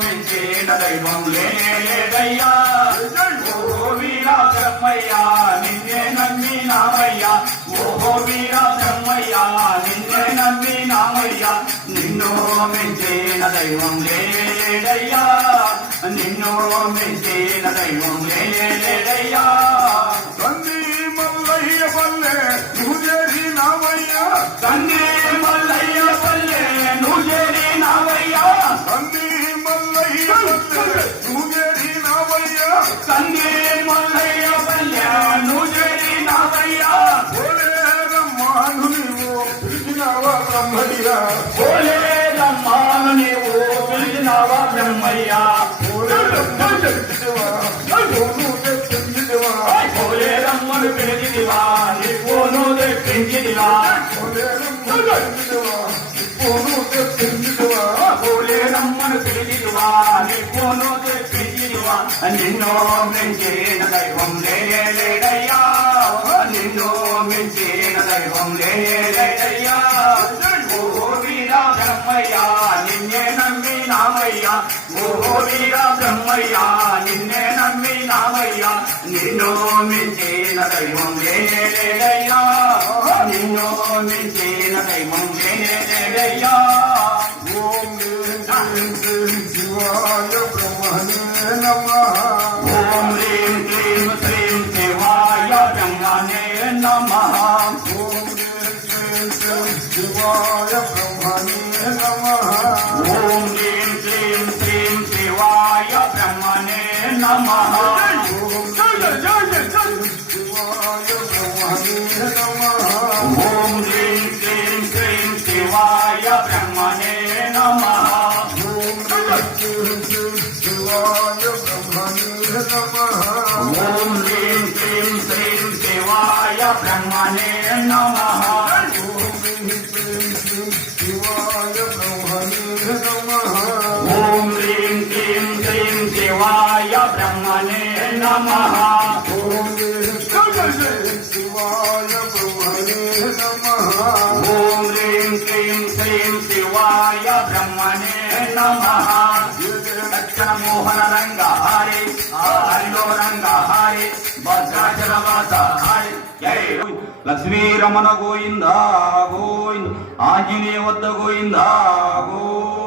మించిన దైవం లేదయ్యా. ఓహో వీరా బ్రహ్మయ్యా నిన్నే నమ్మినామయ్యా. ఓహో వీరా బ్రహ్మయ్యా నిన్నే నమ్మినామయ్యా. నిన్ను మించిన దైవం లేదయ్యా. నిన్ను మించిన దైవం లేదయ్యా. తండ్రి మల్లయ్య పల్లె నువ్వు చేరినావయ్యా. తండ్రి మల్లయ్య పల్లె నువ్వు చేరినావయ్యా. తండ్రి మల్లయ్య పల్లె నువ్వు చేరినావయ్యా. తండ్రి మల్లయ్య పల్లె నువ్వు చేరినావయ్యా. ఓలేరమ్మాను నీవు పిలిచినావా బ్రహ్మయ్యా. ఓలేరమ్మాను నీవు పిలిచినావా బ్రహ్మయ్యా. ఓలేరమ్మను పిలిచిదివా నీవును తెప్పించిదివా. ఓలేరమ్మను పిలిచిదివా నీవును తెప్పించిదివా. నిన్ను మించిన దైవం లేదయ్యా. నిన్ను మించిన దైవం లేదయ్యా. ఓహో వీరా బ్రహ్మయ్యా నిన్నే నమ్మినామయ్యా. ఓహో వీరా బ్రహ్మయ్యా నిన్నే నమ్మినామయ్యా. నిన్ను మించిన దైవం లేదయ్యా. నిన్ను మించిన దైవం లేదయ్యా. ఓం శివాయ బ్రహ్మణే నమః. ఓం హ్రీం క్లీం శ్రీం శివాయ బ్రహ్మణే నమః. ఓం శివాయ బ్రహ్మణే నమః. ఓం హ్రీం క్లీం శ్రీం శివాయ బ్రహ్మణే నమః. ఓం శివాయ బ్రహ్మణే నమః. ఓం హ్రీం క్లీం శ్రీం శివాయ బ్రహ్మణే నమః. ఓం శివాయ బ్రహ్మణే నమః. ఓం హ్రీం క్లీం శ్రీం శివాయ బ్రహ్మణే నమః. శివాయ బ్రహ్మణే నమః. ఓం హ్రీం క్లీం శ్రీం శివాయ బ్రహ్మణే నమః. ఓం శివాయ బ్రహ్మణే నమః. ఓం హ్రీం క్లీం శ్రీం శివాయ బ్రహ్మణే నమః. దక్షిణ మోహన రంగ హారి హరిలో రంగ హారి భద్రాచల వాస హారి. జై లక్ష్మీ రమణ గోవింద గోవింద. ఆంజనేయ వద్ద గోవింద గోవింద.